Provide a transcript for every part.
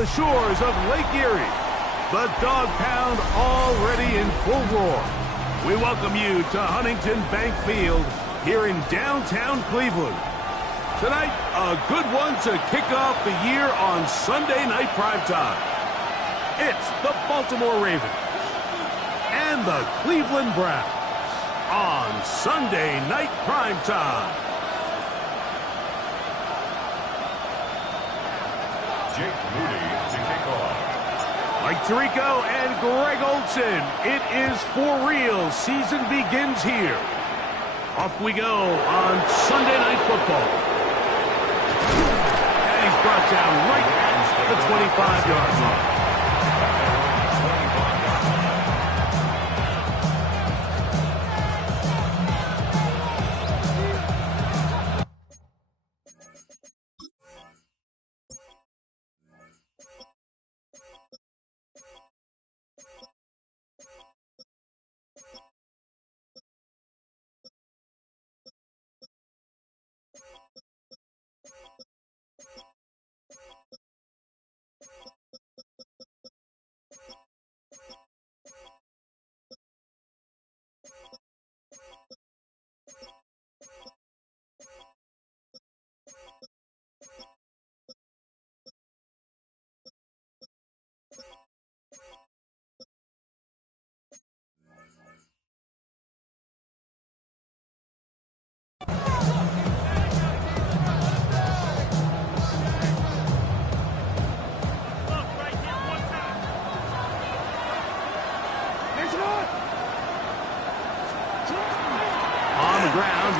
the shores of Lake Erie. The Dog Pound already in full roar. We welcome you to Huntington Bank Field here in downtown Cleveland. Tonight, a good one to kick off the year on Sunday Night Primetime. It's the Baltimore Ravens and the Cleveland Browns on Sunday Night Primetime. Jake Moody to kick off. Mike Tirico and Greg Olson. It is for real. Season begins here. Off we go on Sunday Night Football. And he's brought down right at the 25-yard line.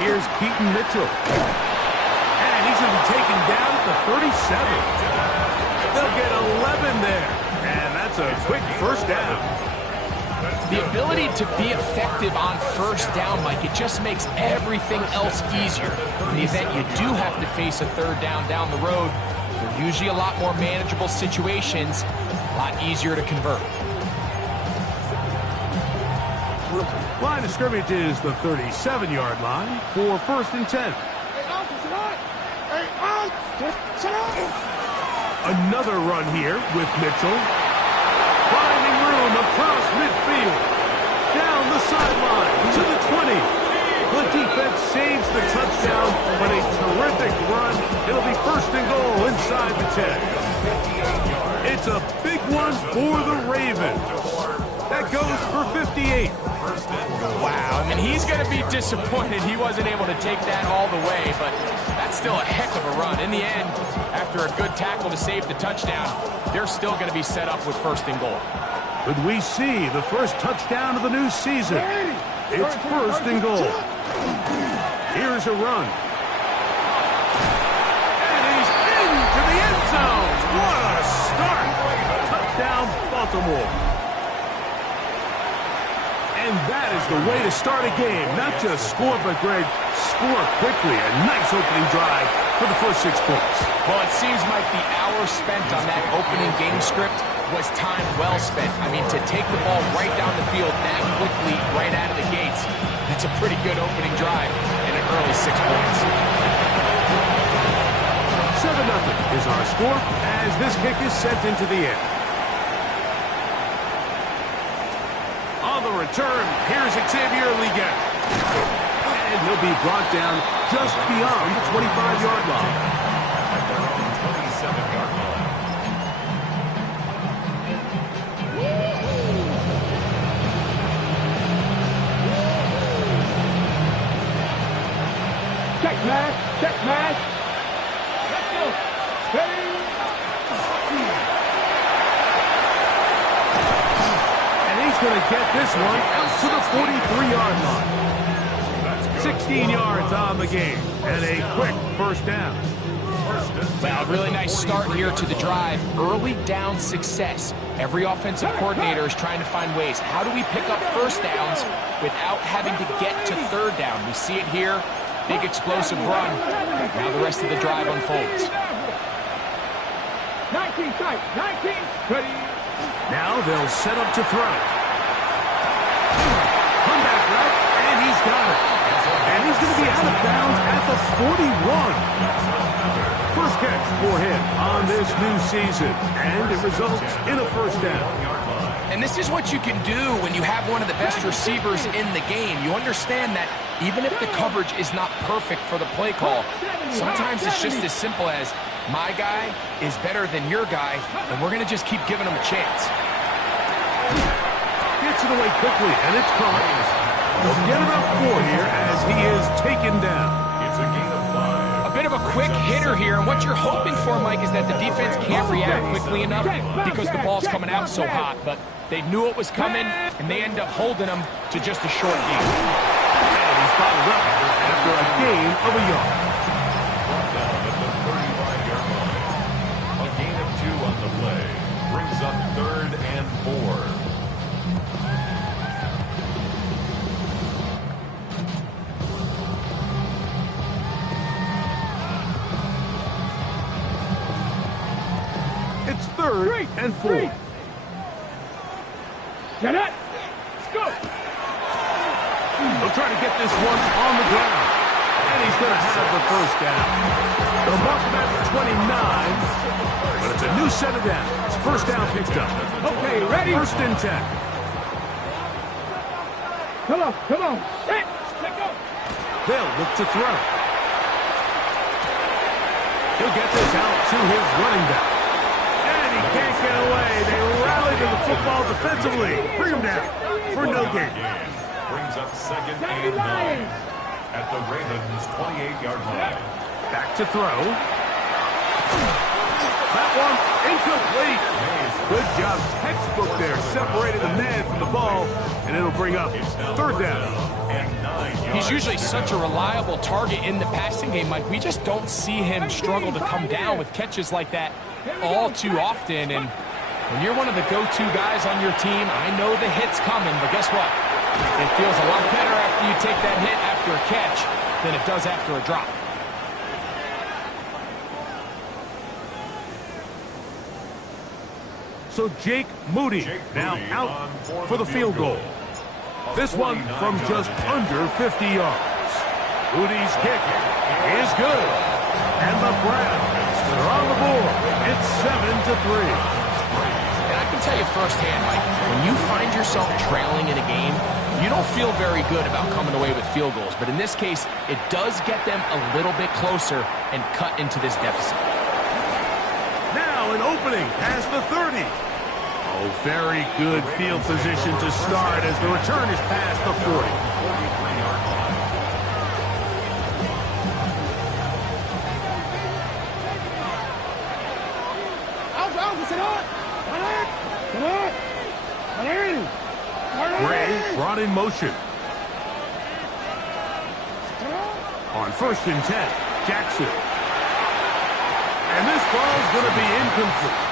Here's Keaton Mitchell. And he's going to be taken down at the 37. They'll get 11 there. And that's a quick first down. The ability to be effective on first down, Mike, it just makes everything else easier. In the event you do have to face a third down the road, they're usually a lot more manageable situations, a lot easier to convert. Line of scrimmage is the 37-yard line for 1st and 10. Another run here with Mitchell. Finding room across midfield. Down the sideline to the 20. The defense saves the touchdown, but a terrific run. It'll be 1st and goal inside the 10. It's a big one for the Ravens. That goes for 58. Wow, I mean, he's going to be disappointed he wasn't able to take that all the way, but that's still a heck of a run. In the end, after a good tackle to save the touchdown, they're still going to be set up with 1st and goal. Could we see the first touchdown of the new season? It's 1st and goal. Here's a run. And he's into the end zone. What a start. Touchdown, Baltimore. And that is the way to start a game. Not just score, but, Greg, score quickly. A nice opening drive for the first 6 points. Well, it seems like the hour spent on that opening game script was time well spent. I mean, to take the ball right down the field that quickly right out of the gates, that's a pretty good opening drive and an early 6 points. 7-0 is our score as this kick is sent into the air. On the return, here's Xavier Liggett. And he'll be brought down just beyond the 25-yard line. At their own 27-yard line. Check pass, check pass. Let's go. Steady. Going to get this one out to the 43-yard line. 16 yards on the game and a quick first down. Well, really nice start here to the drive. Early down success. Every offensive coordinator is trying to find ways. How do we pick up first downs without having to get to third down? We see it here. Big explosive run. Now the rest of the drive unfolds. 19 tight, 19 ready. Now they'll set up to throw. Comeback route, and he's got it. And he's going to be out of bounds at the 41. First catch for him on this new season, and it results in a first down. And this is what you can do when you have one of the best receivers in the game. You understand that even if the coverage is not perfect for the play call, sometimes it's just as simple as, my guy is better than your guy, and we're going to just keep giving him a chance. Gets it away quickly, and it's caught. They'll get about 4 here as he is taken down. It's a gain of 5. A bit of a quick hitter here, and what you're hoping for, Mike, is that the defense can't react quickly enough because the ball's coming out so hot, but they knew it was coming, and they end up holding them to just a short gain. And he's followed up after a gain of a yard. Brought down at the 35-yard line. A gain of 2 on the play. Brings up 3rd and 4. It's 3rd and 4. Get it. Let's go. They'll try to get this one on the ground. And he's going to have the first down. They'll mark him at the 29. But it's a new set of downs. First down picked up. Okay, ready? 1st and 10. Come on, come on. Hey, let go. They'll look to throw. He'll get this out to his running back. And he can't get away. They rally to the football defensively. Bring him down for no gain. Brings up 2nd and 9 at the Ravens' 28-yard line. Back to throw. That one incomplete. Good job. Textbook there. Separated the man from the ball. And it'll bring up 3rd down. And 9 yards. He's usually such a reliable target in the passing game, Mike. We just don't see him struggle to come down with catches like that all too often. And when you're one of the go-to guys on your team, I know the hit's coming, but guess what? It feels a lot better after you take that hit after a catch than it does after a drop. So Jake Moody now out for the field goal. This one from just under 50 yards. Moody's kick is good. And the Browns are on the board. It's 7-3. And I can tell you firsthand, Mike, when you find yourself trailing in a game, you don't feel very good about coming away with field goals. But in this case, it does get them a little bit closer and cut into this deficit. Now an opening as the 30. Oh, very good field position to start as the return is past the 40. 43-yard line. Gray brought in motion. On 1st and 10, Jackson. And this ball's going to be incomplete.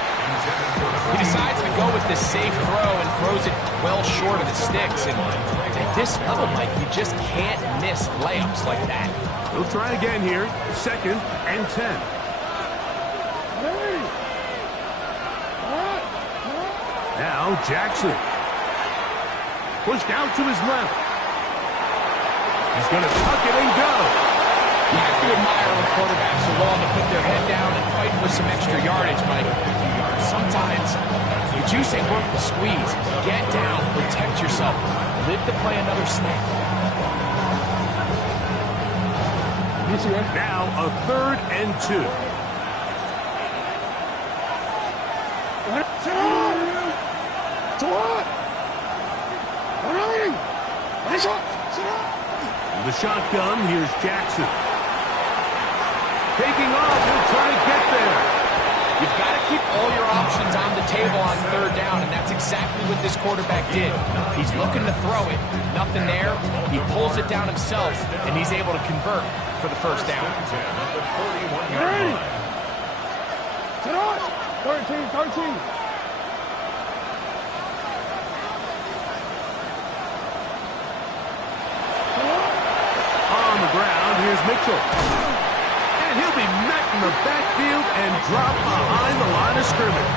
He decides to go with this safe throw and throws it well short of the sticks. And at this level, Mike, you just can't miss layups like that. He'll try again here. 2nd and 10. Now Jackson. Pushed out to his left. He's going to tuck it and go. You have to admire when quarterbacks are willing to put their head down and fight for some extra yardage, Mike. Sometimes the juice ain't worth the squeeze. Get down, protect yourself, live to play another snap. Now a 3rd and 2. The shotgun, here's Jackson. Taking off, he'll try to get there. You've got to keep all your options on the table on 3rd down, and that's exactly what this quarterback did. He's looking to throw it, nothing there. He pulls it down himself, and he's able to convert for the first down. 13. On the ground, here's Mitchell. And he'll be met in the backfield and dropped behind the line of scrimmage.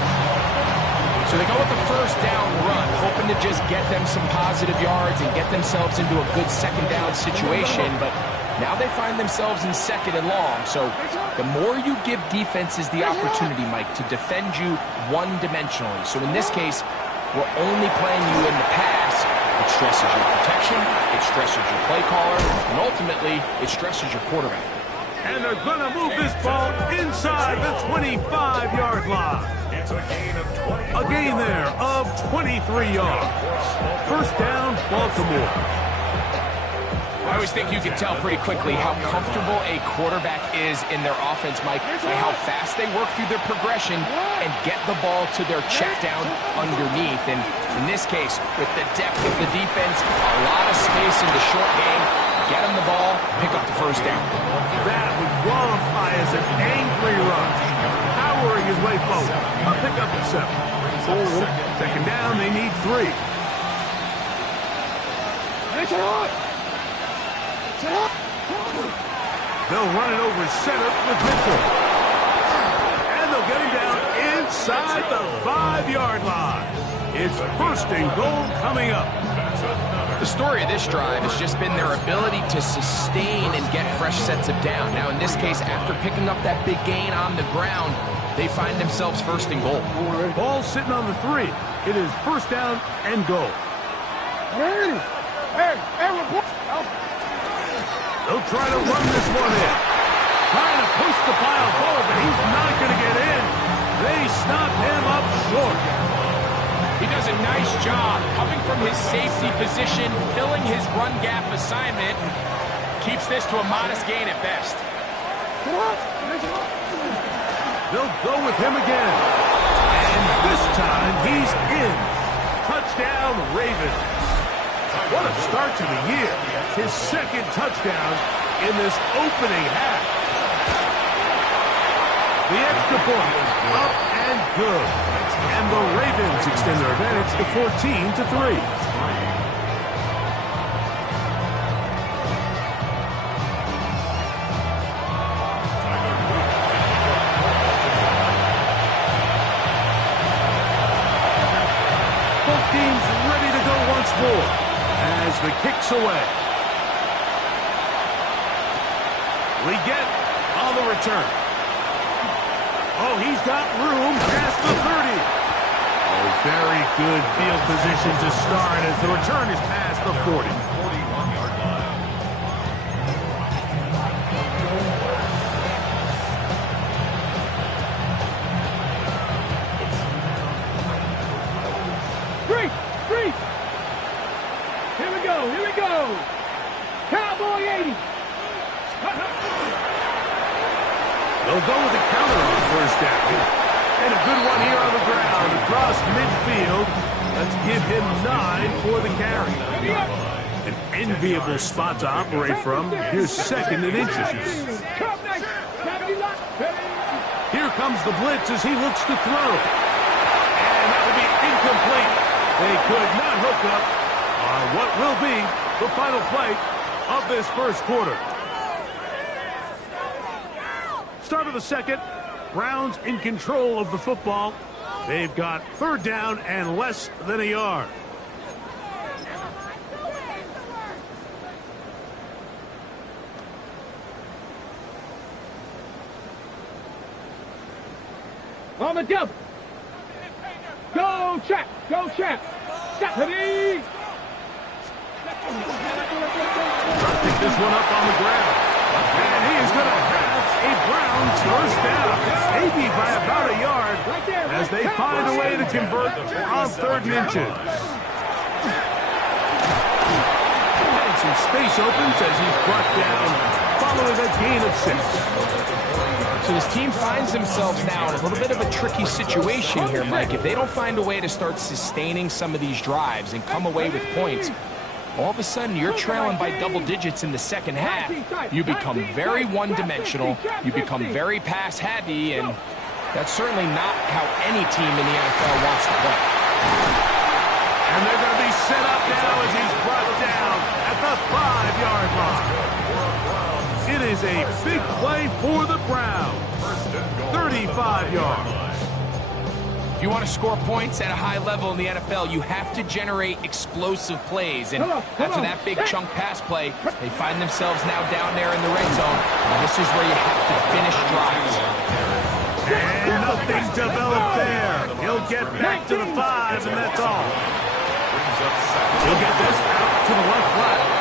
So they go with the first down run, hoping to just get them some positive yards and get themselves into a good 2nd down situation. But Now they find themselves in 2nd and long. So the more you give defenses the opportunity, Mike, to defend you one-dimensionally. So in this case, we're only playing you in the pass. It stresses your protection, it stresses your play caller, and ultimately, it stresses your quarterback. And they're going to move this ball inside the 25-yard line. It's a gain of 20. A gain there of 23 yards. First down, Baltimore. I always think you can tell pretty quickly how comfortable a quarterback is in their offense, Mike, by how fast they work through their progression and get the ball to their check down underneath. And in this case, with the depth of the defense, a lot of space in the short game, get him the ball, pick up the first down. That would qualify as an angry rush. Powering his way forward. A pick up at 7. Second down, they need 3. They'll run it over center with Mitchell. And they'll get him down inside the 5-yard line. It's 1st and goal coming up. The story of this drive has just been their ability to sustain and get fresh sets of down. Now, in this case, after picking up that big gain on the ground, they find themselves 1st and goal. Ball sitting on the 3. It is 1st down and goal. They'll try to run this one in. Trying to push the pile forward, but he's not going to get in. They stop him up short. He does a nice job coming from his safety position, filling his run gap assignment. Keeps this to a modest gain at best. They'll go with him again. And this time he's in. Touchdown, Ravens. What a start to the year. His 2nd touchdown in this opening half. The extra point is up and good. And the Ravens extend their advantage to 14-3. Both teams ready to go once more as the kick's away. We get on the return. Oh, he's got room past the 30. Oh, very good field position to start as the return is past the 40. 41-yard line. Freeze! Here we go! Cowboy 80! They'll go with a counter on 1st down. And a good one here on the ground across midfield. Let's give him 9 for the carry. An enviable spot to operate from. Here's 2nd and inches. Here comes the blitz as he looks to throw. And that will be incomplete. They could not hook up on what will be the final play of this 1st quarter. Start of the 2nd. Browns in control of the football. They've got 3rd down and less than a yard. On the jump! Go, Chap! Stephanie! Pick this one up on the ground. And he is going to have a Browns 1st down. Maybe by about a yard as they find a way to convert on 3rd and inches. And some space opens as he's brought down following a gain of 6. So this team finds themselves now in a little bit of a tricky situation here, Mike. If they don't find a way to start sustaining some of these drives and come away with points, all of a sudden you're trailing by double digits in the 2nd half. You become very one-dimensional. You become very pass-heavy, and that's certainly not how any team in the NFL wants to play. And they're going to be set up now as he's brought down at the 5-yard line. It is a big play for the Browns. 35 yards. If you want to score points at a high level in the NFL, you have to generate explosive plays. And after that big chunk pass play, they find themselves now down there in the red zone. And this is where you have to finish drives. And nothing's developed there. He'll get back to the 5, and that's all. He'll get this out to the left flat.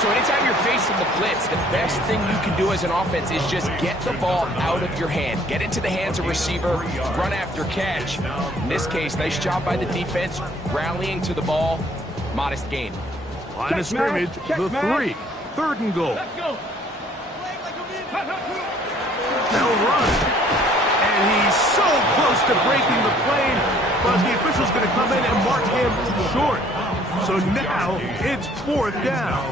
So anytime you're facing the blitz, the best thing you can do as an offense is just get the ball out of your hand. Get into the hands of receiver, run after catch. In this case, nice job by the defense, rallying to the ball. Modest gain. Line of scrimmage, the 3. 3rd and goal. They'll run. And he's so close to breaking the plane, but the official's going to come in and mark him short. So now it's 4th down.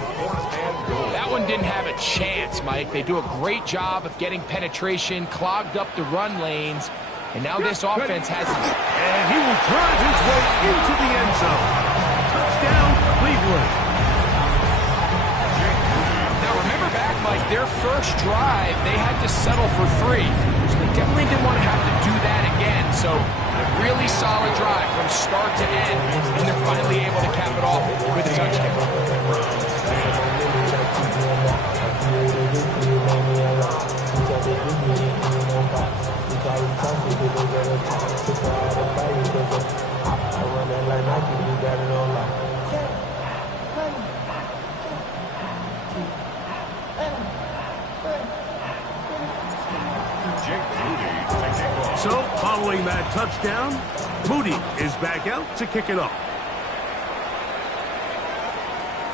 That one didn't have a chance, Mike. They do a great job of getting penetration, clogged up the run lanes, and now this offense has... And he will drive his way into the end zone. Touchdown, Cleveland. Now remember back, Mike, their first drive, they had to settle for 3. So they definitely didn't want to have to do that again. So a really solid drive from start to end, and they're finally able to cap it off with a touchdown. So, following that touchdown, Moody is back out to kick it off.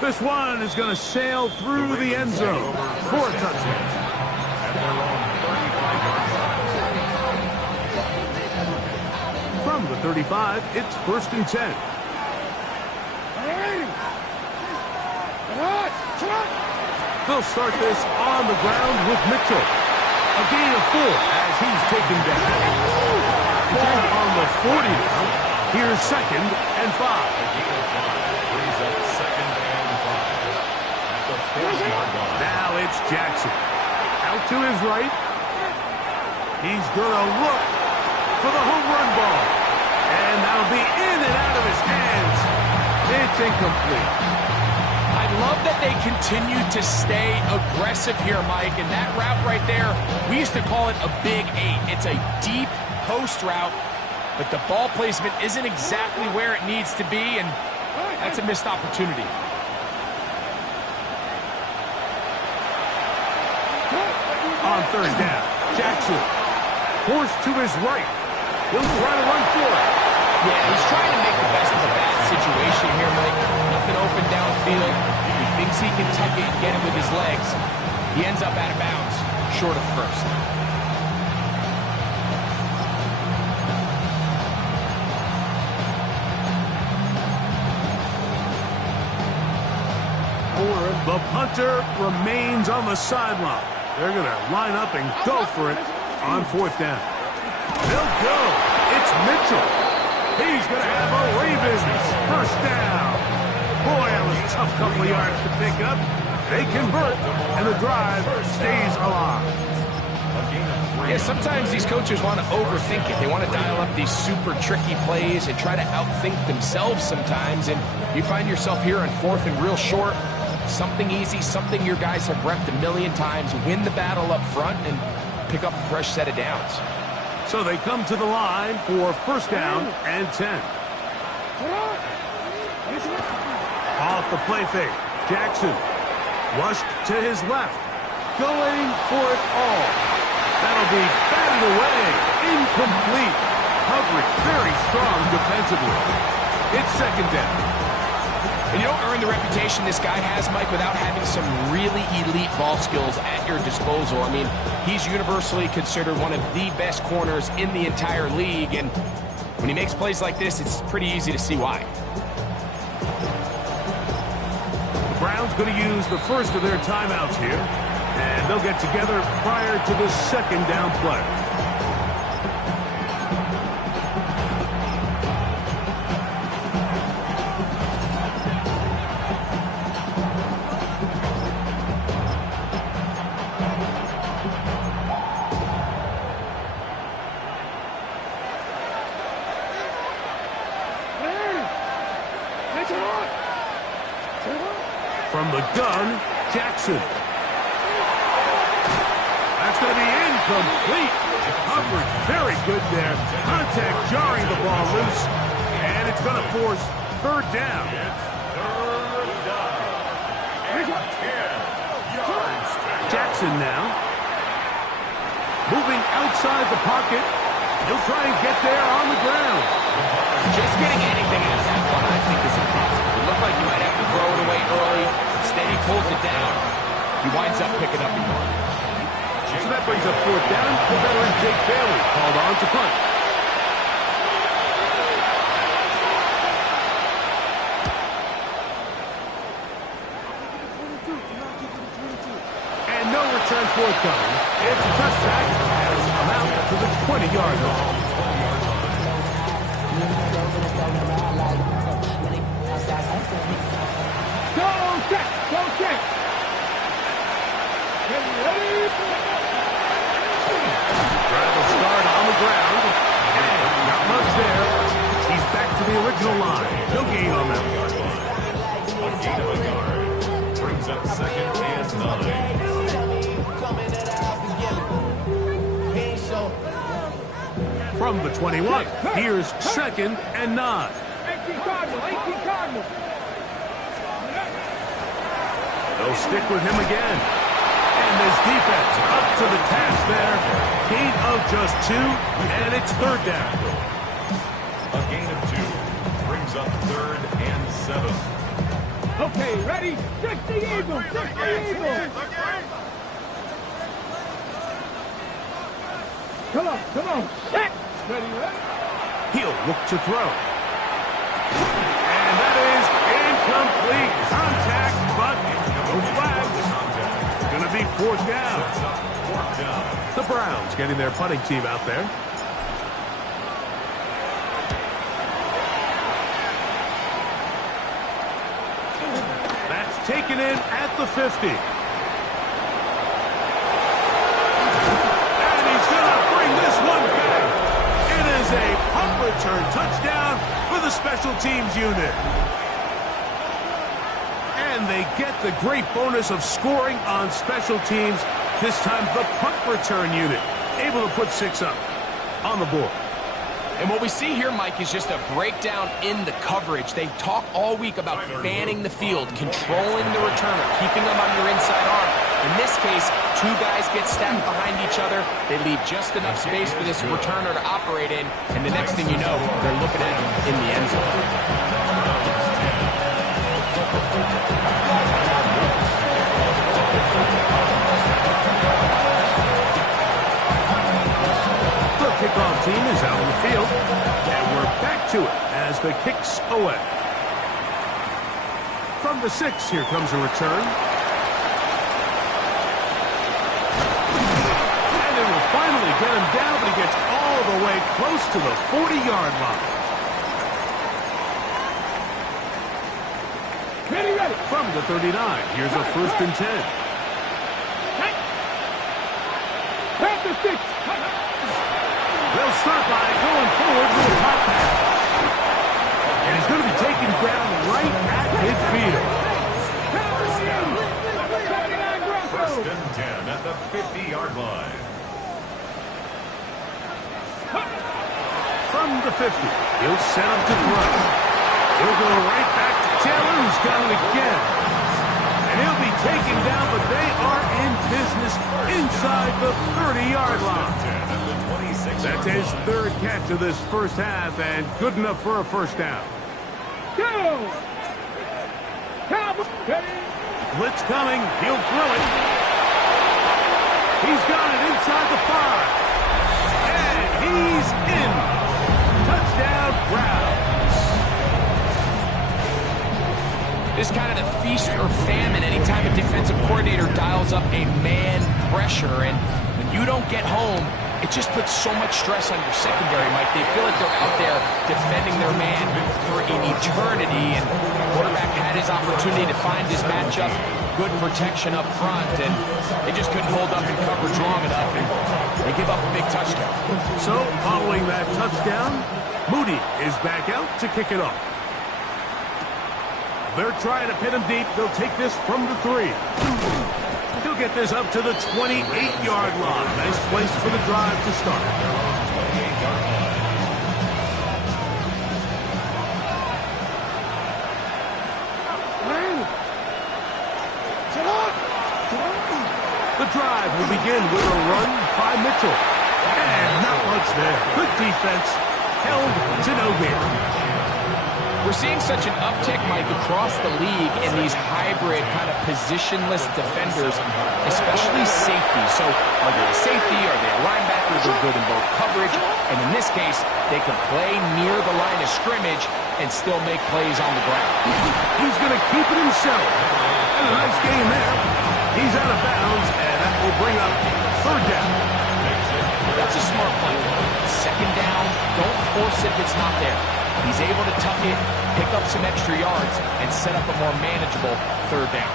This one is going to sail through the end zone for a touchdown. From the 35, it's 1st and 10. They'll start this on the ground with Mitchell. A gain of 4 as he's taken down. Ball on the 40 now. Here's 2nd and 5. Now it's Jackson. Out to his right. He's going to look for the home run ball. And that'll be in and out of his hands. It's incomplete. I love that they continue to stay aggressive here, Mike. And that route right there, we used to call it a big 8. It's a deep post route, but the ball placement isn't exactly where it needs to be, and that's a missed opportunity. On 3rd down, Jackson forced to his right. He'll try to run for it. Yeah, he's trying to make the best of a bad situation here, Mike. Nothing open downfield. He thinks he can tuck it and get it with his legs. He ends up out of bounds, short of 1st. The punter remains on the sideline. They're going to line up and go for it on 4th down. They'll go. It's Mitchell. He's going to have a Ravens 1st down. Boy, that was a tough couple of yards to pick up. They convert, and the drive stays alive. Yeah, sometimes these coaches want to overthink it. They want to dial up these super tricky plays and try to outthink themselves sometimes, and you find yourself here on 4th and real short. Something easy, something your guys have repped a million times. Win the battle up front and pick up a fresh set of downs. So they come to the line for 1st down and 10. Off the play fake, Jackson flushed to his left, going for it all. That'll be batted away, incomplete. Coverage very strong defensively. It's 2nd down. And you don't earn the reputation this guy has, Mike, without having some really elite ball skills at your disposal. I mean, he's universally considered one of the best corners in the entire league, and when he makes plays like this, it's pretty easy to see why. The Browns going to use the first of their timeouts here, and they'll get together prior to the 2nd down play. From the gun, Jackson. That's going to be incomplete. Coverage very good there. Contact jarring the ball loose. And it's going to force third down. Jackson now. Moving outside the pocket. He'll try and get there on the ground. Just getting anything out of that one, I think, is impossible. It looked like he might have to throw it away early. Instead, he pulls it down. He winds up picking up a yard. So that brings up fourth down. The veteran Jake Bailey called on to punt. And no return forthcoming. It's a touchback as I'm out to the 20-yard line. Go check! Go check! Get ready! Drive will start on the ground. And not much there. He's back to the original line. No gain on that one. A gain of a yard. Brings up second and 9. From the 21, here's second and 9. 18 Cardinal, 18 Cardinal. They'll stick with him again. And this defense up to the task there. Gain of just 2, and it's third down. A gain of 2. Brings up third and 7. Okay, ready? Stick the eagle! Stick the eagle! Come on, come on! Set! Ready, ready? He'll look to throw. And that is incomplete. Contact, but no flags. It's going to be fourth down. The Browns getting their punting team out there. That's taken in at the 50. And he's going to bring this one back. It is a punt return touchdown for the special teams unit. And they get the great bonus of scoring on special teams. This time the punt return unit able to put 6 up on the board. And what we see here, Mike, is just a breakdown in the coverage. They talk all week about fanning the field, controlling the returner, keeping them on your inside arm. In this case, 2 guys get stacked behind each other. They leave just enough space for this returner to operate in, and the next thing you know, they're looking at him in the end zone. Kickoff team is out on the field, and we're back to it as the kick's away. From the 6, here comes a return. And they will finally get him down, but he gets all the way close to the 40-yard line. Ready, ready! From the 39, here's a first and 10. Pass the 6! They'll start by going forward with a hot pass. And he's going to be taken down right at midfield. First and 10 at the 50-yard line. From the 50, he'll set up to throw. He'll go right back to Taylor, who's got it again. And he'll be taken down, but they are in business inside the 30-yard line. That's his third catch of this first half, and good enough for a first down. Go! Cowboys! Blitz coming. He'll throw it. He's got it inside the 5. And he's in. Touchdown, Browns. This kind of the feast or famine anytime a defensive coordinator dials up a man pressure. And when you don't get home, it just puts so much stress on your secondary, Mike. They feel like they're out there defending their man for an eternity, and the quarterback had his opportunity to find his matchup, good protection up front, and they just couldn't hold up in coverage long enough, and they give up a big touchdown. So, following that touchdown, Moody is back out to kick it off. They're trying to pin him deep. They'll take this from the 3. He'll get this up to the 28-yard line. Nice place for the drive to start. The drive will begin with a run by Mitchell. And not much there. Good defense. Held to no gain. We're seeing such an uptick, Mike, across the league in these hybrid kind of positionless defenders, especially safety. So are they a safety? Are they a linebacker? They're good in both coverage. And in this case, they can play near the line of scrimmage and still make plays on the ground. He's going to keep it himself. And a nice game there. He's out of bounds, and that will bring up 3rd down. That's a smart play. 2nd down, don't force it if it's not there. He's able to tuck it, pick up some extra yards, and set up a more manageable 3rd down.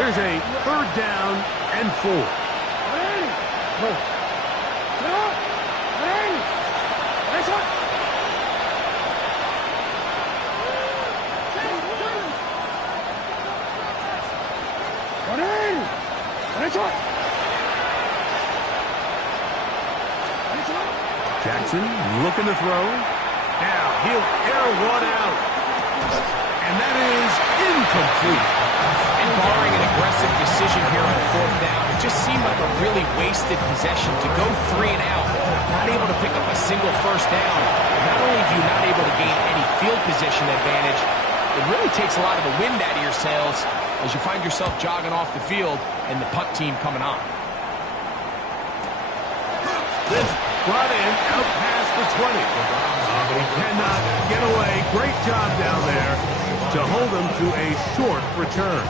Here's a 3rd down and 4. Jackson looking to throw. Now he'll air one out. And that is incomplete. And barring an aggressive decision here on 4th down, it just seemed like a really wasted possession to go 3 and out, not able to pick up a single 1st down. Not only do you not able to gain any field position advantage, it really takes a lot of the wind out of your sails as you find yourself jogging off the field and the punt team coming on. This brought in out past the 20. But he cannot get away. Great job down there to hold him to a short return.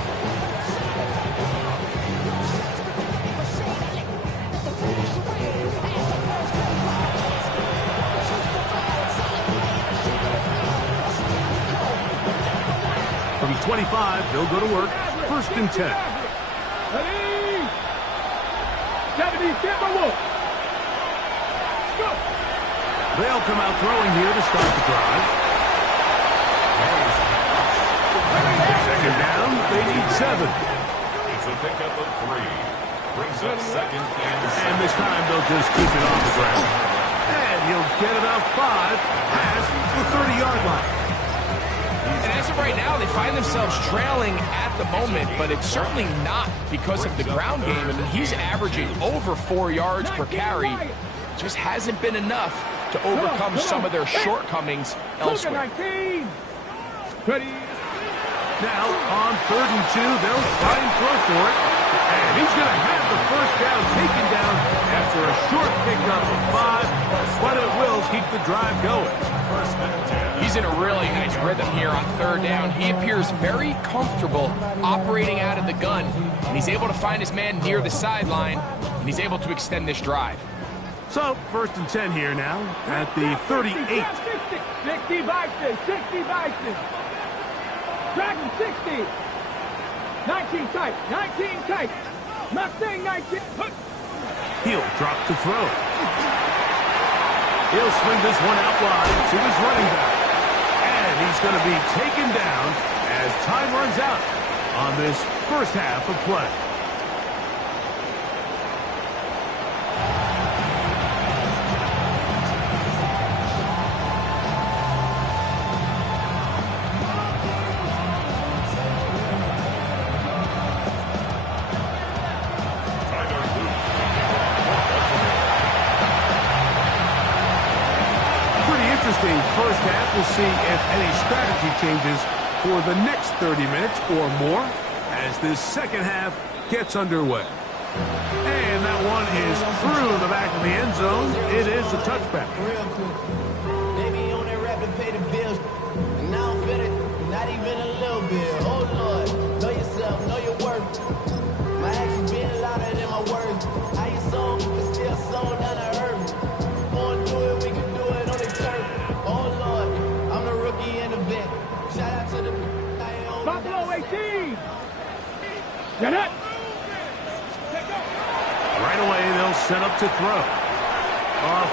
From 25, they'll go to work. 1st and 10. Ready? 70, get my wolf. Go. They'll come out throwing here to start the drive. 2nd down, they need 7. It's a pickup of 3. Brings up 2nd and 7. And this time they'll just keep it on the ground. And he'll get about 5 past the 30-yard line. And as of right now, they find themselves trailing at the moment, but it's certainly not because of the ground game. I mean, he's averaging over 4 yards per carry. Just hasn't been enough to overcome some of their shortcomings elsewhere. Ready? Now, on 3rd and 2, they'll try and throw for it. And he's going to have the 1st down taken down after a short pickup of 5, but it will keep the drive going. He's in a really nice rhythm here on 3rd down. He appears very comfortable operating out of the gun, and he's able to find his man near the sideline, and he's able to extend this drive. So, 1st and 10 here now at the 38. 60 boxes, 60 boxes. Dragon 60. 19 tight, 19 tight. Mustang 19. He'll drop to throw. He'll swing this one out wide to his running back. And he's going to be taken down as time runs out on this 1st half of play. Interesting 1st half. We'll see if any strategy changes for the next 30 minutes or more as this 2nd half gets underway. And that one is through the back of the end zone. It is a touchback. Baby on that rap to pay the bills. And now I'm feeling not even a little bit. Oh Lord, know yourself, know your worth. My actions being louder than my words. How you sold, but still sold down to earth. Wanna do it, we can do it on the turf. Oh Lord, I'm the rookie in the vet. Shout out to the Buffalo 18. Get it. Right away, they'll set up to throw.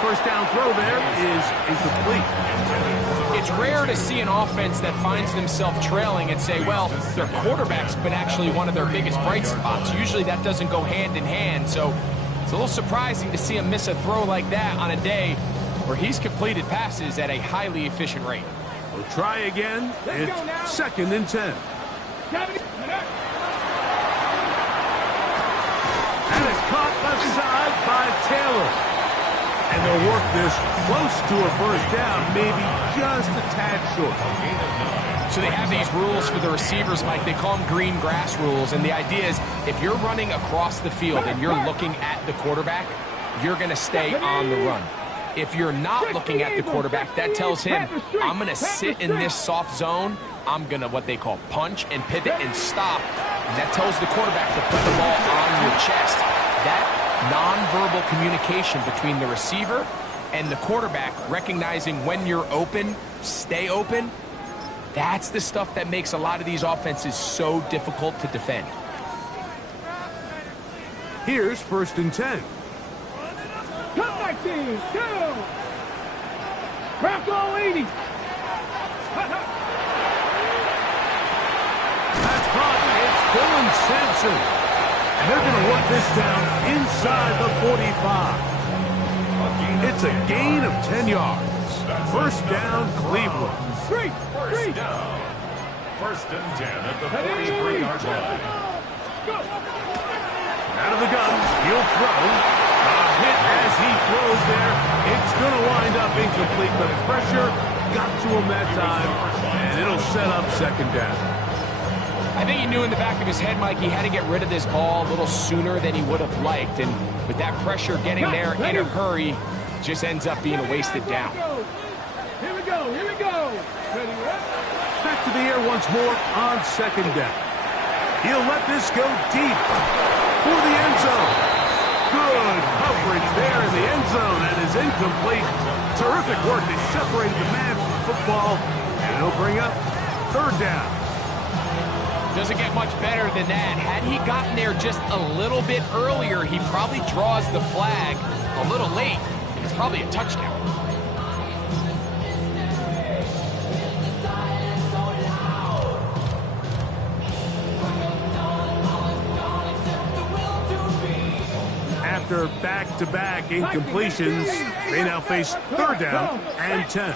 First down throw there is incomplete. It's rare to see an offense that finds themselves trailing and say, well, their quarterback's been actually one of their biggest bright spots. Usually that doesn't go hand in hand, so it's a little surprising to see him miss a throw like that on a day where he's completed passes at a highly efficient rate. We'll try again. It's 2nd and 10. And it's caught left side by Taylor. And they'll work this close to a first down, maybe just a tad short. So they have these rules for the receivers, Mike. They call them green grass rules. And the idea is if you're running across the field and you're looking at the quarterback, you're going to stay on the run. If you're not looking at the quarterback, that tells him, I'm going to sit in this soft zone. I'm going to what they call punch and pivot and stop. And that tells the quarterback to put the ball on your chest. That nonverbal communication between the receiver and the quarterback, recognizing when you're open, stay open, that's the stuff that makes a lot of these offenses so difficult to defend. Here's 1st and 10. Come back, team. Go. Bronco 80. That's caught. It's Dylan Sampson. And they're going to work this down inside the 45. It's a gain of 10 yards. First down, Cleveland. First down. 1st and 10 at the 43-yard line. Out of the gun, he'll throw. A hit as he throws there. It's going to wind up incomplete. The pressure got to him that time, and it'll set up 2nd down. I think he knew in the back of his head, Mike, he had to get rid of this ball a little sooner than he would have liked. And with that pressure getting there in a hurry, just ends up being a wasted down. Here we go. Back to the air once more on 2nd down. He'll let this go deep for the end zone. Good coverage there in the end zone, and is incomplete. Terrific work to separate the man from football, and it'll bring up 3rd down. Doesn't get much better than that. Had he gotten there just a little bit earlier, he probably draws the flag a little late. It's probably a touchdown. After back-to-back incompletions, they now face 3rd down and 10.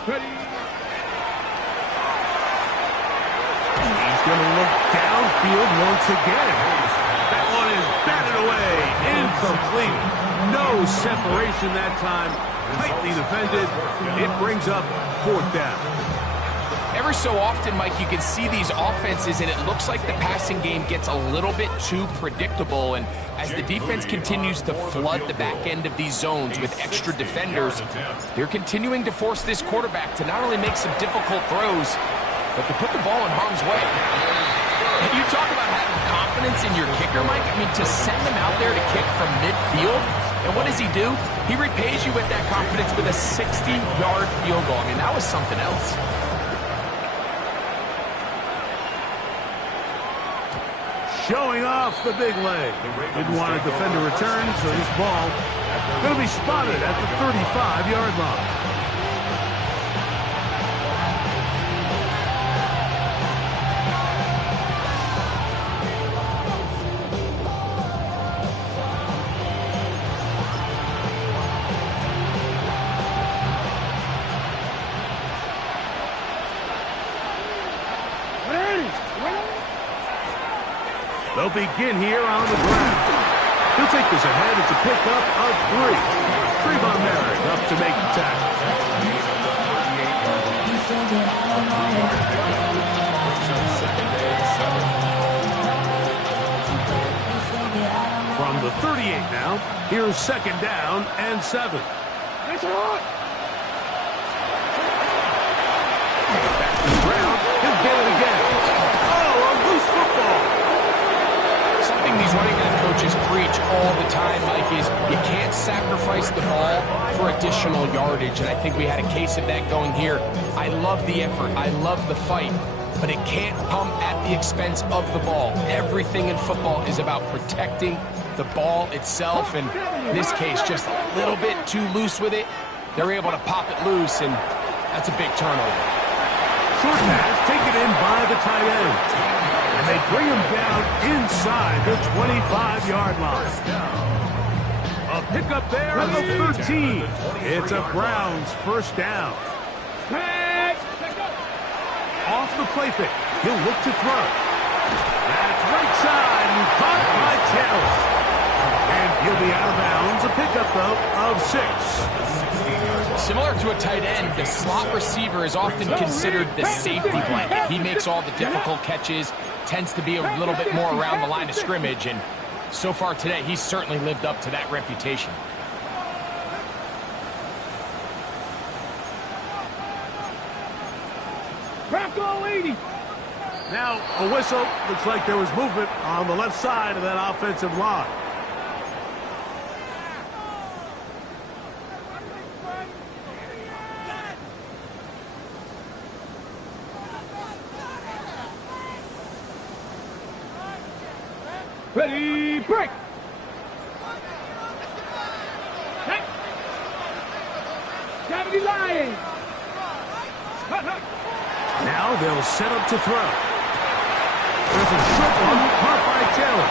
He's going to look downfield once again. That one is batted away. Incomplete. No separation that time. Tightly defended. It brings up 4th down. Every so often, Mike, you can see these offenses, and it looks like the passing game gets a little bit too predictable. And as the defense continues to flood the back end of these zones with extra defenders, they're continuing to force this quarterback to not only make some difficult throws, but to put the ball in harm's way. And you talk about having confidence in your kicker, Mike. I mean, to send him out there to kick from midfield, and what does he do? He repays you with that confidence with a 60-yard field goal. I mean, that was something else. Showing off the big leg. Didn't want a defender return, so this ball going to be spotted at the 35-yard line. They'll begin here on the ground. He'll take this ahead. It's a pickup of 3. Trayvon Merrick up to make the tackle. From the 38 now, here's 2nd down and 7. That's hot. Back to the ground. He'll get it again. Oh, a loose football. Something these running back coaches preach all the time, Mike, is you can't sacrifice the ball for additional yardage, and I think we had a case of that going here. I love the effort. I love the fight, but it can't come at the expense of the ball. Everything in football is about protecting the ball itself, and in this case, just a little bit too loose with it. They're able to pop it loose, and that's a big turnover. Short pass taken in by the tight end. And they bring him down inside the 25-yard line. A pickup there of 13. It's a Browns first down. Off the play fake. He'll look to throw. That's right side and caught by Taylor. And he'll be out of bounds. A pickup, though, of 6. Similar to a tight end, the slot receiver is often considered the safety blanket. He makes all the difficult catches, tends to be a little bit more around the line of scrimmage, and so far today, he's certainly lived up to that reputation. Now a whistle. Looks like there was movement on the left side of that offensive line. Ready, break! Gravity line! Now they'll set up to throw. There's a short one caught by Taylor.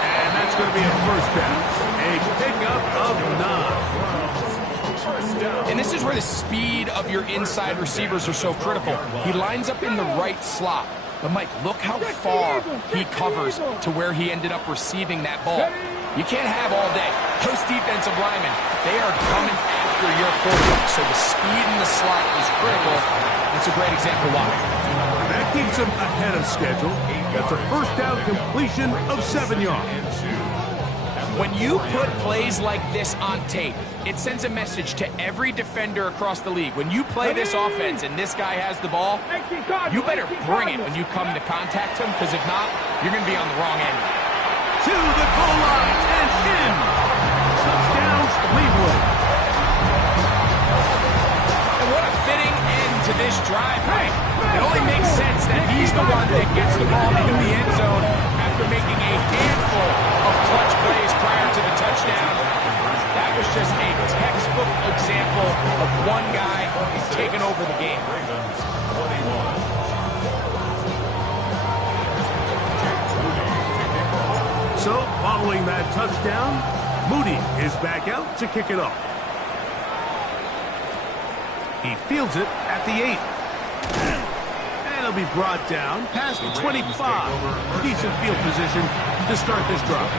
And that's going to be a first down. A pickup of 9. And this is where the speed of your inside receivers are so critical. He lines up in the right slot. But, Mike, look how far he covers to where he ended up receiving that ball. You can't have all day. Those defensive linemen, they are coming after your quarterback. So the speed in the slot is critical. That's a great example why. That keeps him ahead of schedule. That's a first down completion of 7 yards. When you put plays like this on tape, it sends a message to every defender across the league. When you play this offense and this guy has the ball, you better bring it when you come to contact him, because if not, you're going to be on the wrong end. To the goal line and in. Touchdown, Cleveland. And what a fitting end to this drive, Mike. It only makes sense that he's the one that gets the ball into the end zone after making a handful of clutch plays prior to the touchdown. That was just a textbook example of one guy taking over the game. So, following that touchdown, Moody is back out to kick it off. He fields it at the 8. And he'll be brought down past the 25. Decent field position to start this drive.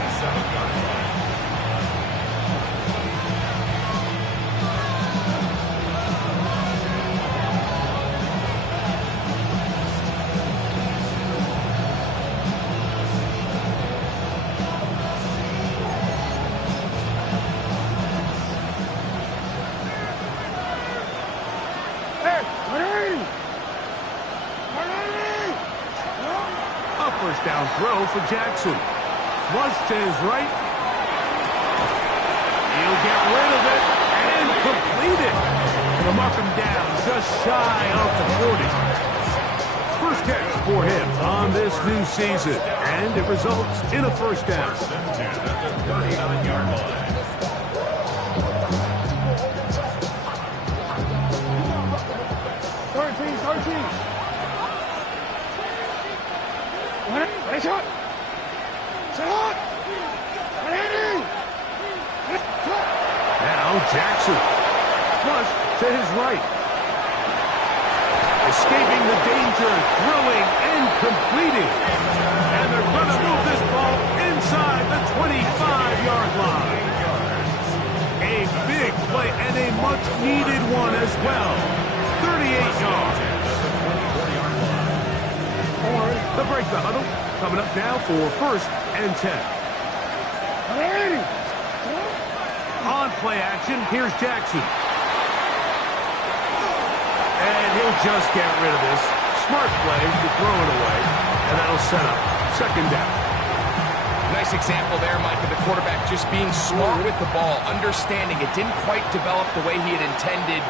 First down throw for Jackson. Flush to his right. He'll get rid of it and complete it. And they'll mark him down just shy of the 40. First catch for him on this new season. And it results in a first down. 39-yard line. Now Jackson. Flush to his right. Escaping the danger, throwing and completing. And they're going to move this ball inside the 25-yard line. A big play and a much-needed one as well. 38 yards. The break the huddle. Coming up now for first and 10. On play action, here's Jackson. And he'll just get rid of this. Smart play to throw it away. And that'll set up second down. Nice example there, Mike, of the quarterback just being smart with the ball, understanding it didn't quite develop the way he had intended.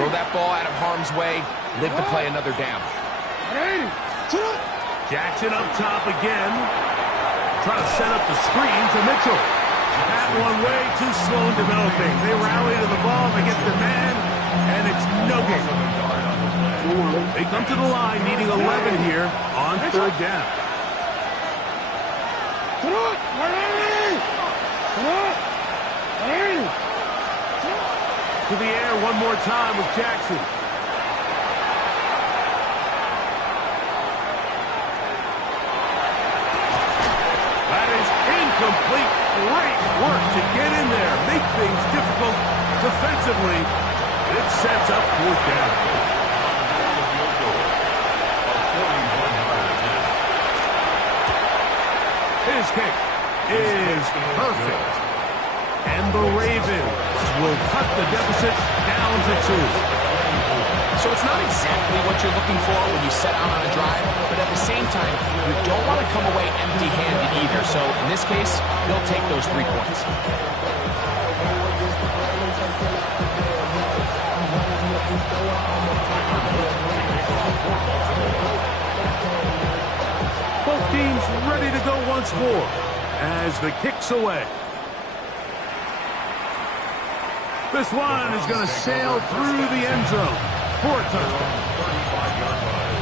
Throw that ball out of harm's way, live to play another down. Jackson up top again. try to set up the screen to Mitchell. That one way too slow in developing. They rally to the ball, they get the man, and it's no good. They come to the line needing 11 here on third down. To the air one more time with Jackson. That is incomplete. Great work to get in there. Make things difficult defensively. It sets up fourth down. His kick is perfect. And the Ravens will cut the deficit down to 2. So it's not exactly what you're looking for when you set out on a drive, but at the same time, you don't want to come away empty-handed either. So in this case, they'll take those 3 points. Both teams ready to go once more as the kick's away. This one is going to sail through the end zone for a touchdown. 35-yard line.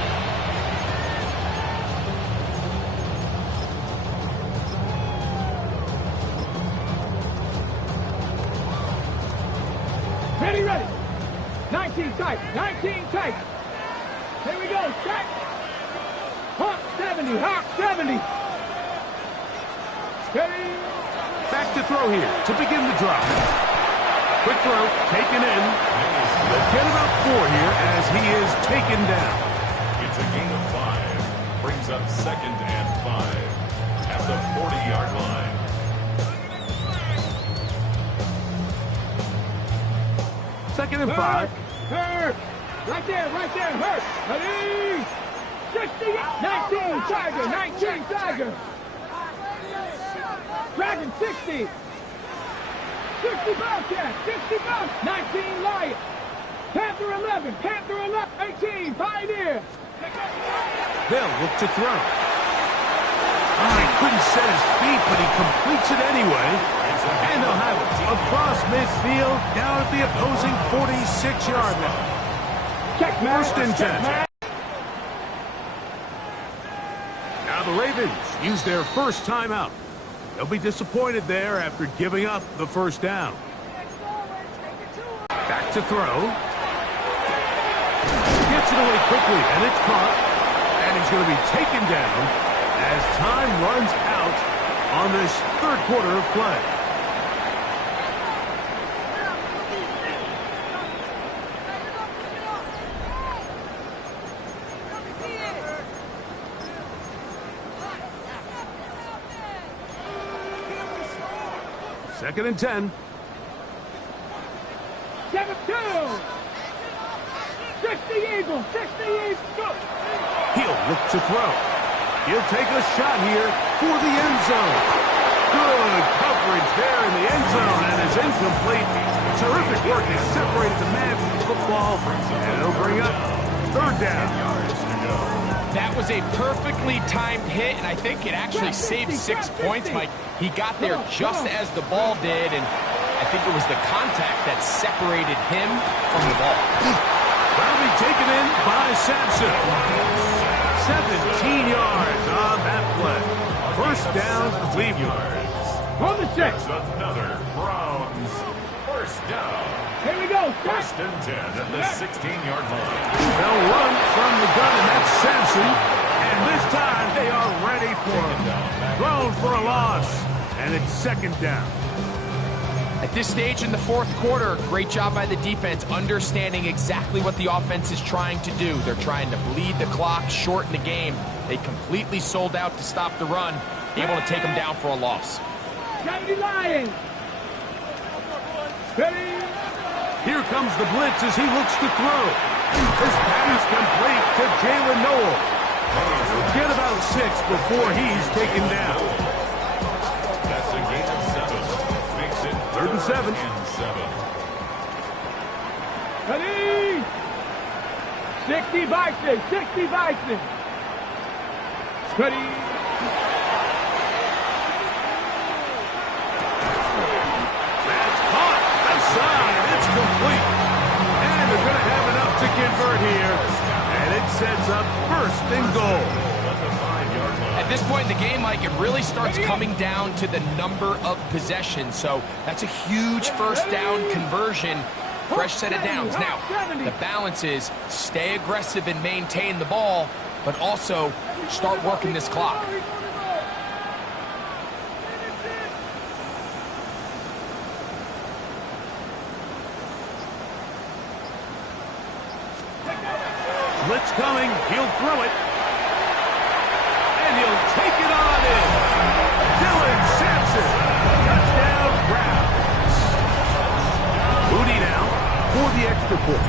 Ready. 19 tight. 19 tight. Here we go. Check. Hawk 70. Hawk 70. Steady. Back to throw here to begin the drive. Quick throw, taken in. They'll get about 4 here as he is taken down. It's a gain of 5. Brings up 2nd and 5 at the 40-yard line. Second and 5. Hurt. Right there. Hurt. Ready. 60. 19. Tiger. 19. Tiger. Dragon 60. 60 Bobcat, 60 Bob, 19 Lion, Panther 11, 18, Pioneer. They'll look to throw. He couldn't set his feet, but he completes it anyway. And they'll have it across midfield down at the opposing 46-yard line. Check, man. First and 10. Now the Ravens use their first timeout. They'll be disappointed there after giving up the first down. Back to throw. Gets it away quickly, and it's caught. And he's going to be taken down as time runs out on this third quarter of play. Second and 10. 7-2. 60 Eagles. 60 Eagles. He'll look to throw. He'll take a shot here for the end zone. Good coverage there in the end zone, and it's incomplete. Terrific work. He separated the man from the football, and it'll bring up third down. That was a perfectly timed hit, and I think it actually saved 6 points, Mike. He got there just as the ball did, and I think it was the contact that separated him from the ball. That'll be taken in by Sampson. 17 yards on that play. First down, Cleveland. On the check. Another Browns first down. Here we go. First and 10 at the 16-yard line. They'll run from the gun, and that's Sampson. And this time they are ready for him. Thrown for a loss, and it's second down. At this stage in the fourth quarter, great job by the defense, understanding exactly what the offense is trying to do. They're trying to bleed the clock, shorten the game. They completely sold out to stop the run, able to take them down for a loss. 70 Lions. Ready. Here comes the blitz as he looks to throw. This pass complete to Jalen Noel. Get about 6 before he's taken down. That's a gain of 7. Makes it 3rd and 7. Ready. 60 Bison. 60 Bison. Ready. convert here, and it sets up first and goal. At this point in the game, Mike, it really starts coming down to the number of possessions. So that's a huge first down conversion. Fresh set of downs. Now, the balance is stay aggressive and maintain the ball, but also start working this clock. Blitz coming. He'll throw it. And he'll take it on in. Dylan Sampson. Touchdown, Browns. Moody now for the extra point.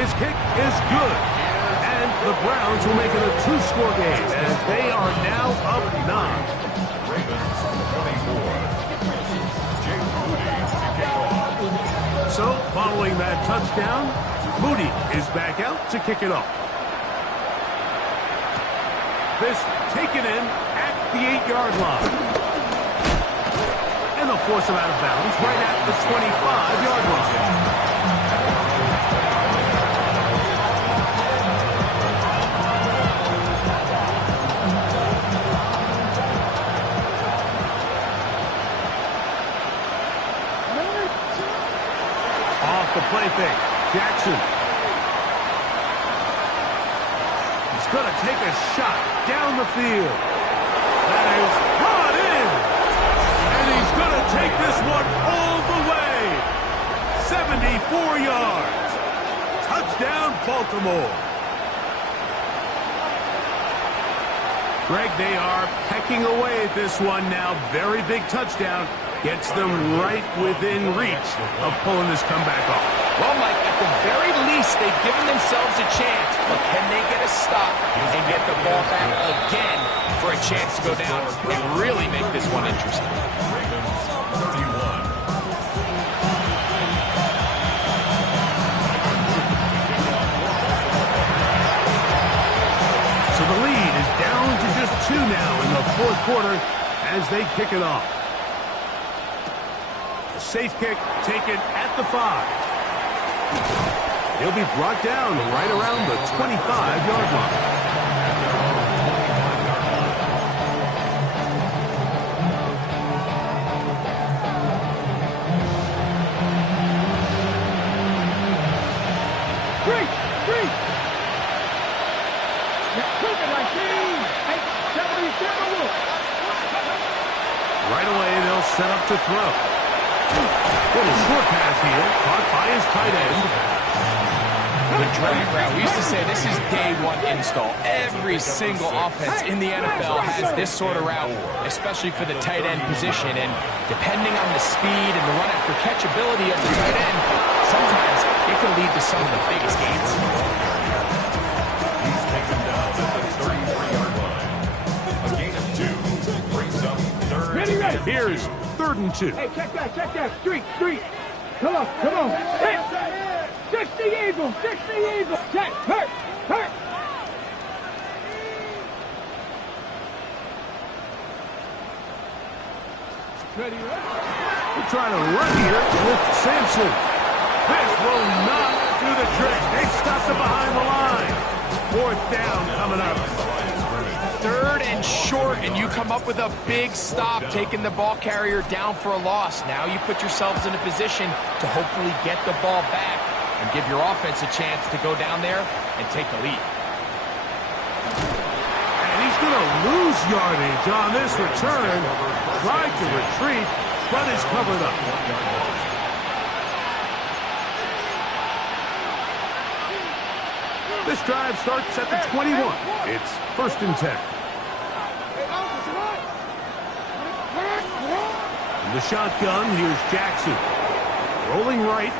His kick is good. And the Browns will make it a two-score game as they are now up 9. Ravens 24. So, following that touchdown, Moody is back out to kick it off. This taken in at the 8-yard line. And they'll force him out of bounds right at the 25-yard line. The play fake. Jackson. He's going to take a shot down the field. That is brought in. And he's going to take this one all the way. 74 yards. Touchdown, Baltimore. Greg, they are pecking away at this one now. Very big touchdown. Gets them right within reach of pulling this comeback off. Well, Mike, at the very least, they've given themselves a chance. But can they get a stop and get the ball back again for a chance to go down and really make this one interesting? Ravens 31. So the lead is down to just 2 now in the fourth quarter as they kick it off. Safe kick taken at the 5. He'll be brought down right around the 25-yard line. Three. Took it like 877. Right away, they'll set up to throw. Little short pass here, caught by his tight end. The drag route. We used to say this is day one install. Every single offense in the NFL has this sort of route, especially for the tight end position. And depending on the speed and the run after catch ability of the tight end, sometimes it can lead to some of the biggest gains. He's taken down at the 33-yard line. A gain of 2 brings up third. Ready. Here's 3rd and 2. Hey, check that. Street. Come on. Hey. 60 Eagles. Check. Hurt. Ready. We're trying to run here with Sampson. This will not do the trick. They stopped him behind the line. 4th down coming up. 3rd and short, and you come up with a big stop, taking the ball carrier down for a loss. Now you put yourselves in a position to hopefully get the ball back and give your offense a chance to go down there and take the lead. And he's going to lose yardage on this return. Tried to retreat, but is covered up. This drive starts at the 21. It's 1st and 10. In the shotgun, here's Jackson. Rolling right.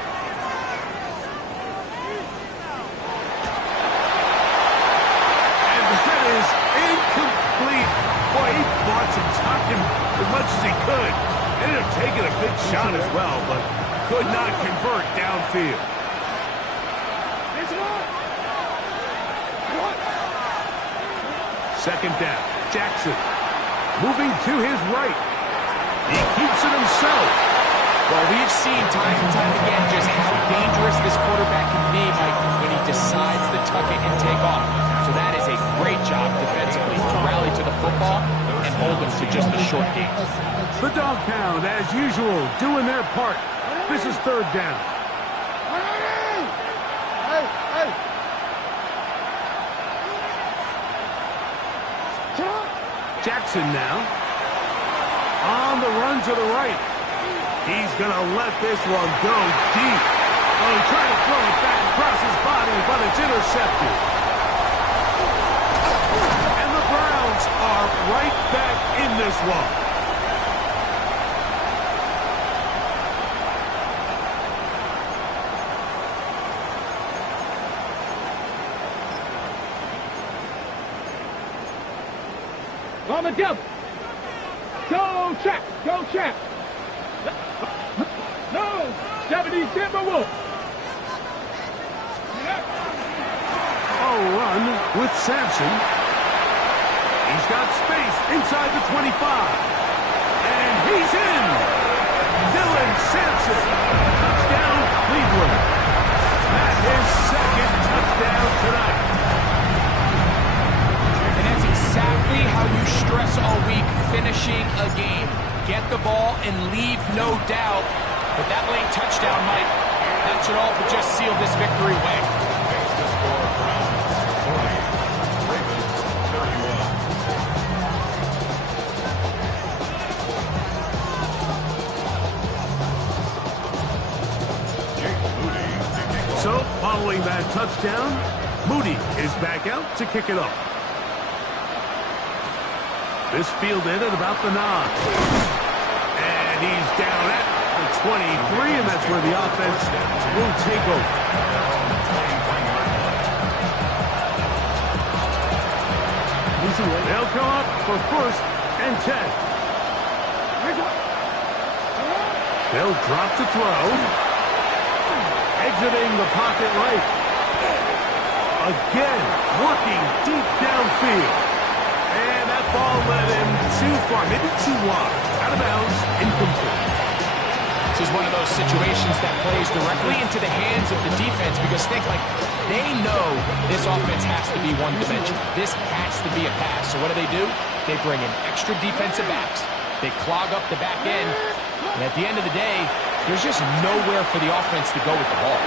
And that is incomplete. Boy, he bought some time as much as he could. Ended up taking a big shot as well, but could not convert downfield. Second down. Jackson moving to his right. He keeps it himself. Well, we've seen time and time again just how dangerous this quarterback can be, Mike, when he decides to tuck it and take off. So that is a great job defensively to rally to the football and hold him to just a short game. The dog pound, as usual, doing their part. This is third down. Jackson now. On the run to the right. He's going to let this one go deep. Oh, he tried to throw it back across his body, but it's intercepted. And the Browns are right back in this one. On the double. Go check. Go check. No. 70 Timberwolves. Oh, run with Sampson. He's got space inside the 25. And he's in. Dylan Sampson. Touchdown, Cleveland. That's his second touchdown tonight. And that's exactly how you stress all week, finishing a game. Get the ball and leave no doubt. But that late touchdown, Mike, that should all but just seal this victory away. So, following that touchdown, Moody is back out to kick it off. This fielded at about the 9. And he's down at the 23, and that's where the offense will take over. They'll come up for first and 10. They'll drop to throw. Exiting the pocket right. Again, working deep downfield. And that ball led him too far, maybe too wide. Out of bounds, incomplete. This is one of those situations that plays directly into the hands of the defense because they know this offense has to be one-dimensional. This has to be a pass. So what do? They bring in extra defensive backs. They clog up the back end. And at the end of the day, there's just nowhere for the offense to go with the ball.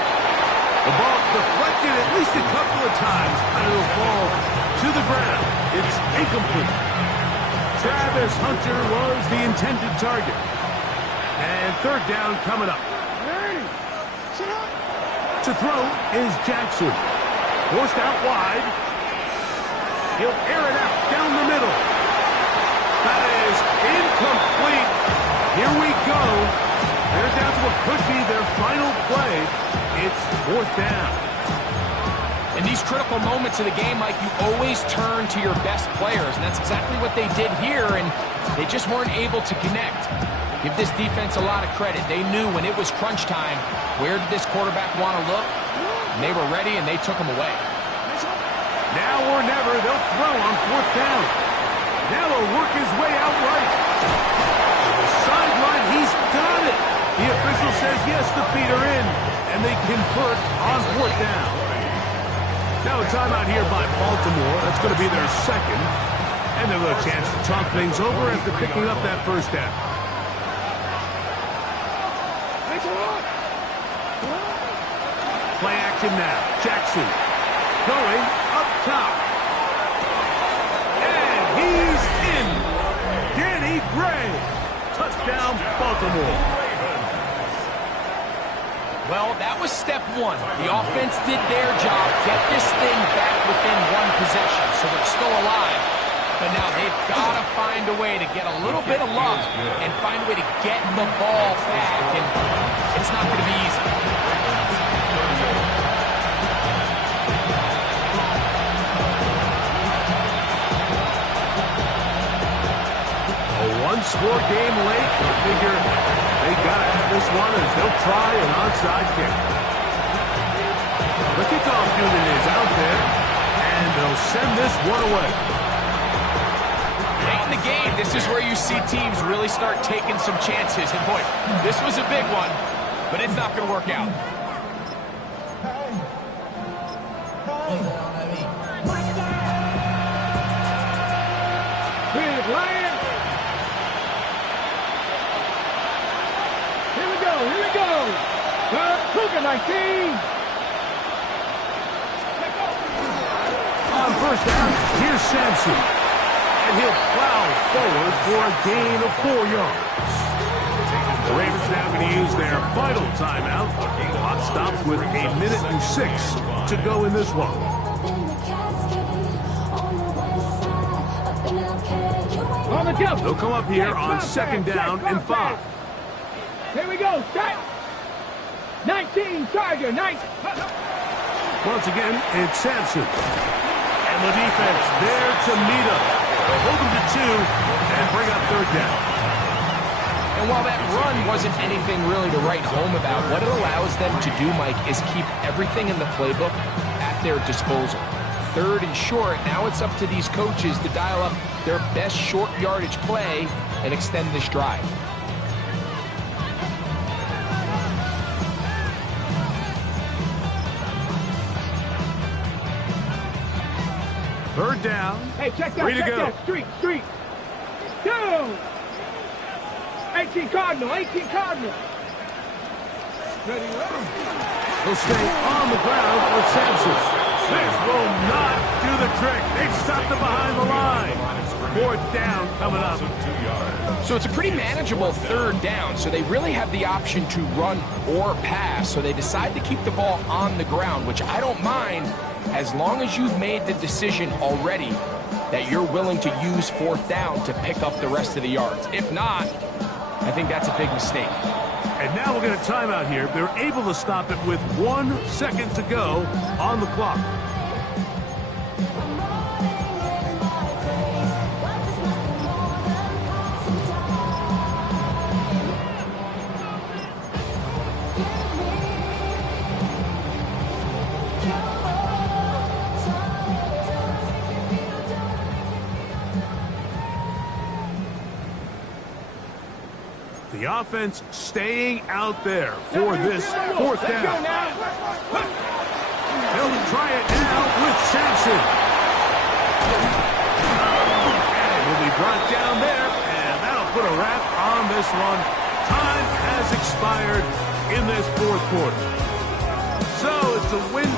The ball deflected at least a couple of times, and it'll fall to the ground. It's incomplete. Travis Hunter was the intended target. And third down coming up. To throw is Jackson. Forced out wide. He'll air it out down the middle. That is incomplete. Here we go. They're down to what could be their final play. It's fourth down. In these critical moments of the game, Mike, you always turn to your best players, and that's exactly what they did here, and they just weren't able to connect. Give this defense a lot of credit. They knew when it was crunch time, where did this quarterback want to look? And they were ready, and they took him away. Now or never, they'll throw on fourth down. Now he'll work his way out right. The sideline, he's got it. The official says yes, the feet are in, and they convert on fourth down. Now a timeout here by Baltimore. That's going to be their second. And they'll have a chance to talk things over after picking up that first down. Play action now. Jackson going up top. And he's in. Danny Gray. Touchdown, Baltimore. Well, that was step one. The offense did their job, get this thing back within one possession, so they're still alive. But now they've got to find a way to get a little bit of luck and find a way to get the ball back, and it's not going to be easy. A one-score game late. I figure they got to have this one as they'll try an onside kick. The kickoff unit is out there, and they'll send this one away. Late in the game, this is where you see teams really start taking some chances. And boy, this was a big one, but it's not going to work out. Big Lion. Here we go, here we go. Cougar 19. On first down, here's Sampson. And he'll plow forward for a gain of 4 yards. The Ravens now going to use their final timeout. Clock stops with 1:06 to go in this one. On the jump. They'll come up here on second down and 5. Here we go, set. 19, Charger, 9. Once again, it's Sampson. And the defense there to meet him. They'll hold him to 2 and bring up third down. And while that run wasn't anything really to write home about, what it allows them to do, Mike, is keep everything in the playbook at their disposal. Third and short, now it's up to these coaches to dial up their best short yardage play and extend this drive. Third down. Hey, check that, Free to check go. that. Street. Down. 18 Cardinal, 18 Cardinal. Ready, ready. He'll stay on the ground with Sampson. This will not do the trick. They've stopped him behind the line. Fourth down coming up. So it's a pretty manageable third down, so they really have the option to run or pass, so they decide to keep the ball on the ground, which I don't mind as long as you've made the decision already that you're willing to use fourth down to pick up the rest of the yards. If not, I think that's a big mistake. And now we'll get a timeout here. They're able to stop it with 1 second to go on the clock. The offense staying out there for this fourth down. They'll try it now with Sampson. And will be brought down there, and that'll put a wrap on this one. Time has expired in this fourth quarter. So it's a win